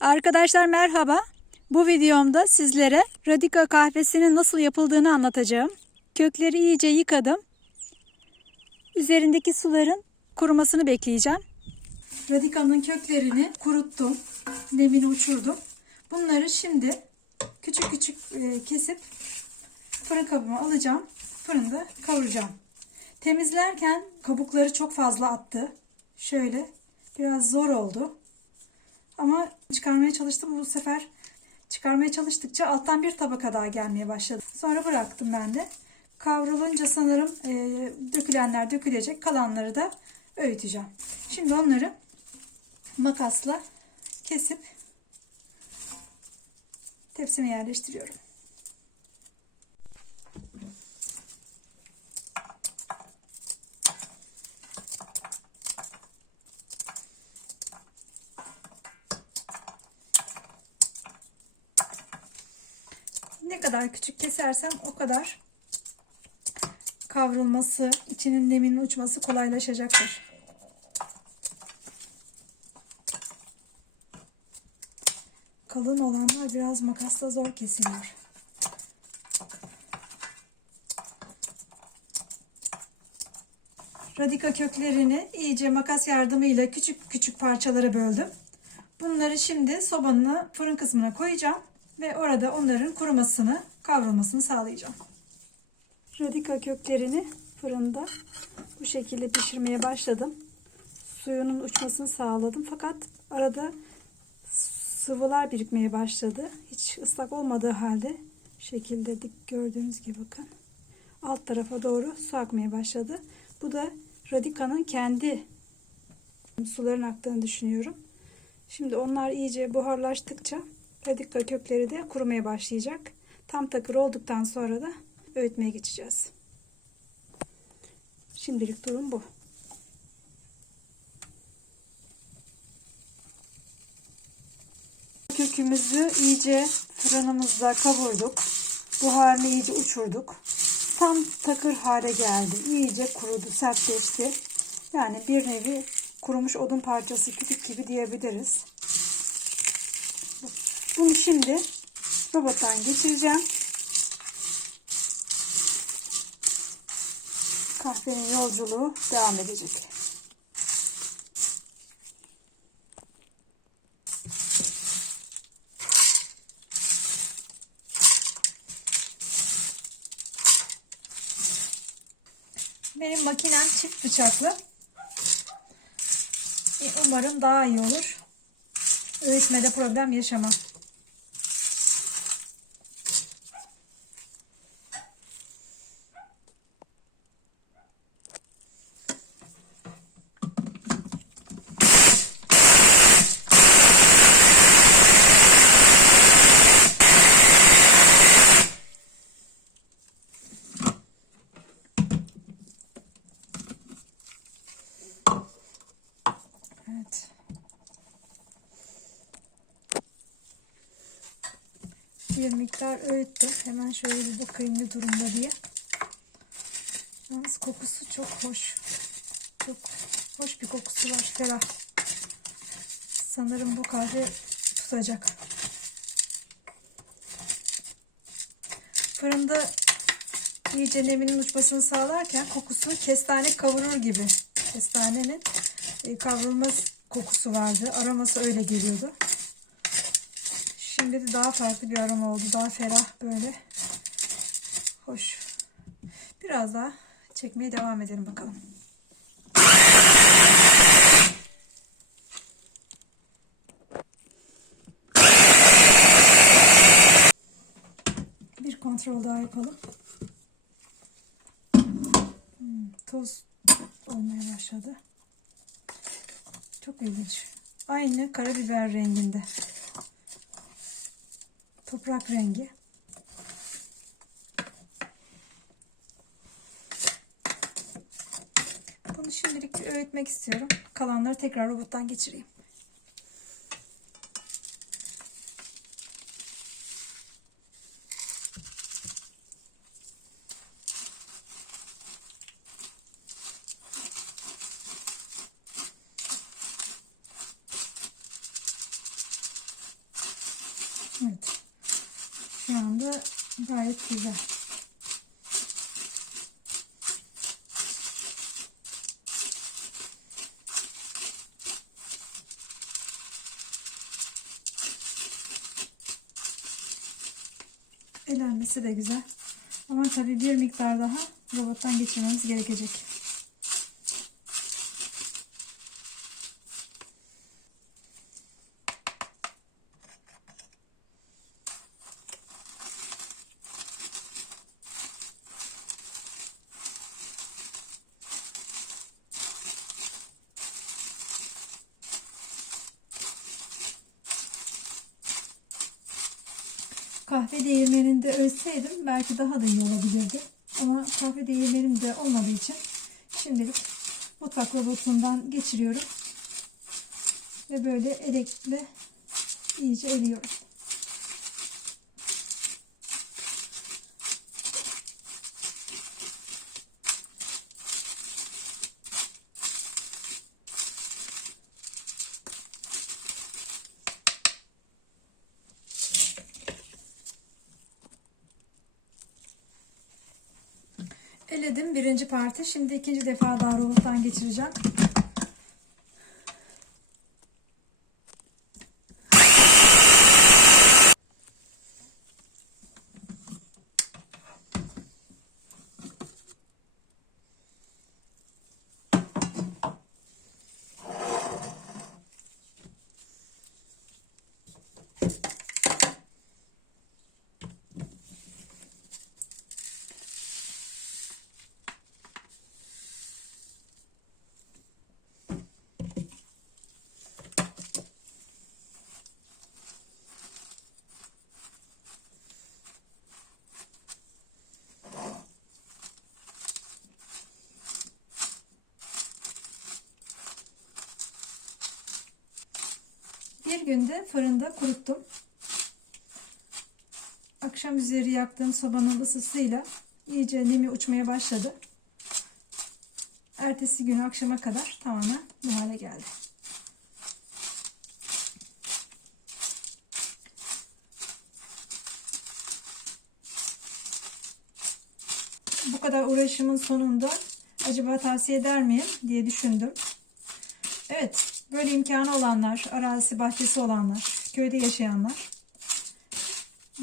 Arkadaşlar merhaba. Bu videomda sizlere radika kahvesinin nasıl yapıldığını anlatacağım. Kökleri iyice yıkadım. Üzerindeki suların kurumasını bekleyeceğim. Radikanın köklerini kuruttum. Nemini uçurdum. Bunları şimdi küçük küçük e, kesip fırın kabıma alacağım. Fırında kavuracağım. Temizlerken kabukları çok fazla attı. Şöyle biraz zor oldu. Ama çıkarmaya çalıştım bu sefer. Çıkarmaya çalıştıkça alttan bir tabaka daha gelmeye başladı. Sonra bıraktım ben de. Kavrulunca sanırım e, dökülenler dökülecek. Kalanları da öğüteceğim. Şimdi onları makasla kesip tepsime yerleştiriyorum. Kadar küçük kesersem o kadar kavrulması, içinin neminin uçması kolaylaşacaktır. Kalın olanlar biraz makasla zor kesiliyor. Radika köklerini iyice makas yardımıyla küçük küçük parçalara böldüm. Bunları şimdi sobanın fırın kısmına koyacağım ve orada onların kurumasını, kavrulmasını sağlayacağım. Radika köklerini fırında bu şekilde pişirmeye başladım. Suyunun uçmasını sağladım fakat arada sıvılar birikmeye başladı. Hiç ıslak olmadığı halde şekilde dik gördüğünüz gibi bakın. Alt tarafa doğru su akmaya başladı. Bu da radikanın kendi suların aktığını düşünüyorum. Şimdi onlar iyice buharlaştıkça radika kökleri de kurumaya başlayacak. Tam takır olduktan sonra da öğütmeye geçeceğiz. Şimdilik durum bu. Kökümüzü iyice fırınımızda kavurduk. Buharını iyice uçurduk. Tam takır hale geldi. İyice kurudu, sertleşti. Yani bir nevi kurumuş odun parçası kütük gibi diyebiliriz. Bunu şimdi robottan geçireceğim. Kahvenin yolculuğu devam edecek. Benim makinem çift bıçaklı. E, Umarım daha iyi olur. Öğütmede problem yaşamam. Bir miktar öğüttüm. Hemen şöyle bir bakayım ne durumda diye. Yalnız kokusu çok hoş. Çok hoş bir kokusu var. Ferah. Sanırım bu kahve tutacak. Fırında iyice neminin uçmasını sağlarken kokusu kestane kavurur gibi. Kestanenin e, kavrulma kokusu vardı. Aroması öyle geliyordu. Şimdi de daha farklı bir aroma oldu. Daha ferah böyle. Hoş. Biraz daha çekmeye devam edelim bakalım. Bir kontrol daha yapalım. Hmm, toz olmaya başladı. Çok ilginç. Aynı karabiber renginde. Toprak rengi. Bunu şimdilik bir öğütmek istiyorum. Kalanları tekrar robottan geçireyim. Evet. Şu anda gayet güzel. Elenmesi de güzel. Ama tabii bir miktar daha robottan geçirmemiz gerekecek. Kahve değirmeninde ölseydim belki daha da iyi olabilirdi. Ama kahve değirmenim de olmadığı için şimdilik mutfak robotundan geçiriyorum. Ve böyle elekle iyice eliyorum. Eledim birinci parti. Şimdi ikinci defa daha robottan geçireceğim. Bir günde fırında kuruttum. Akşam üzeri yaktığım sobanın ısısıyla iyice nemi uçmaya başladı. Ertesi gün akşama kadar tamamen bu hale geldi. Bu kadar uğraşımın sonunda acaba tavsiye eder miyim diye düşündüm. Evet, böyle imkanı olanlar, arazisi, bahçesi olanlar, köyde yaşayanlar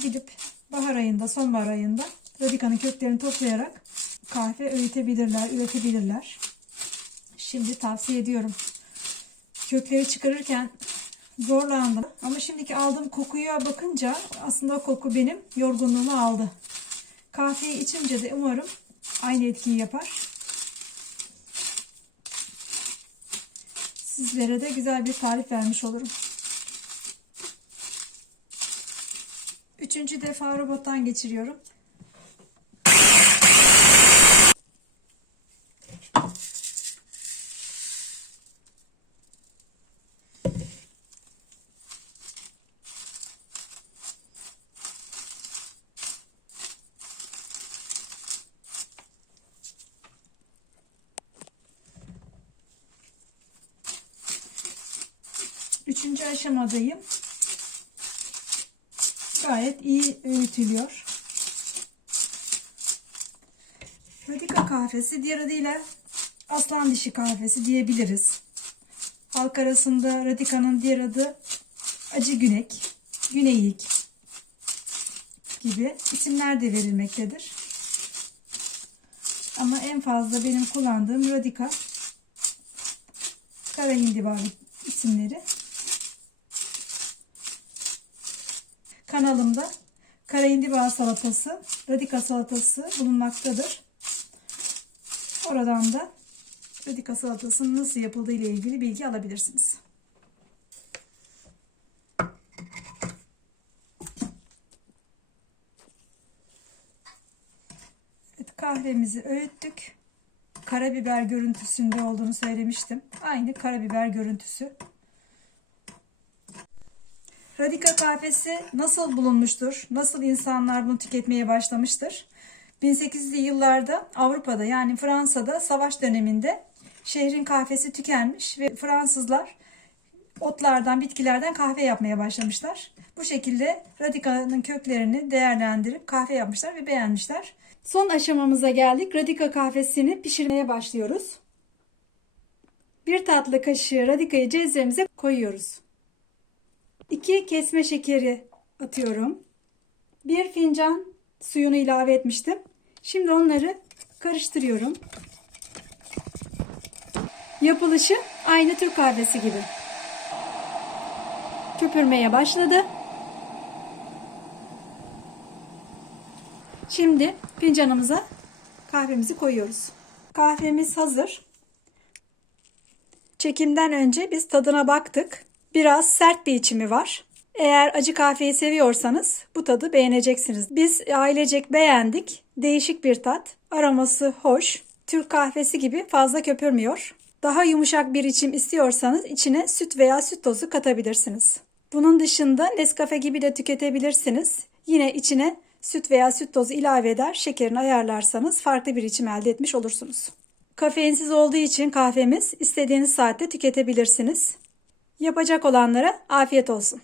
gidip bahar ayında, sonbahar ayında radikanın köklerini toplayarak kahve öğütebilirler, üretebilirler. Şimdi tavsiye ediyorum. Kökleri çıkarırken zorlandım ama şimdiki aldığım kokuya bakınca aslında koku benim yorgunluğumu aldı. Kahveyi içince de umarım aynı etkiyi yapar. Sizlere de güzel bir tarif vermiş olurum. Üçüncü defa robottan geçiriyorum. Üçüncü aşamadayım. Gayet iyi öğütülüyor. Radika kahvesi diğer adıyla aslan dişi kahvesi diyebiliriz. Halk arasında radikanın diğer adı acı günek, güneyik gibi isimler de verilmektedir. Ama en fazla benim kullandığım radika kara hindiba isimleri. Kanalımda kara hindiba salatası, radika salatası bulunmaktadır. Oradan da radika salatasının nasıl yapıldığı ile ilgili bilgi alabilirsiniz. Evet, kahvemizi öğüttük. Karabiber görüntüsünde olduğunu söylemiştim. Aynı karabiber görüntüsü. Radika kahvesi nasıl bulunmuştur? Nasıl insanlar bunu tüketmeye başlamıştır? 1800'lü yıllarda Avrupa'da yani Fransa'da savaş döneminde şehrin kahvesi tükenmiş ve Fransızlar otlardan, bitkilerden kahve yapmaya başlamışlar. Bu şekilde radikanın köklerini değerlendirip kahve yapmışlar ve beğenmişler. Son aşamamıza geldik. Radika kahvesini pişirmeye başlıyoruz. Bir tatlı kaşığı radikayı cezvemize koyuyoruz. 2 kesme şekeri atıyorum. Bir fincan suyunu ilave etmiştim. Şimdi onları karıştırıyorum. Yapılışı aynı Türk kahvesi gibi. Köpürmeye başladı. Şimdi fincanımıza kahvemizi koyuyoruz. Kahvemiz hazır. Çekimden önce biz tadına baktık. Biraz sert bir içimi var. Eğer acı kahveyi seviyorsanız bu tadı beğeneceksiniz. Biz ailecek beğendik. Değişik bir tat. Aroması hoş. Türk kahvesi gibi fazla köpürmüyor. Daha yumuşak bir içim istiyorsanız içine süt veya süt tozu katabilirsiniz. Bunun dışında Nescafe gibi de tüketebilirsiniz. Yine içine süt veya süt tozu ilave eder, şekerini ayarlarsanız farklı bir içim elde etmiş olursunuz. Kafeinsiz olduğu için kahvemiz istediğiniz saatte tüketebilirsiniz. Yapacak olanlara afiyet olsun.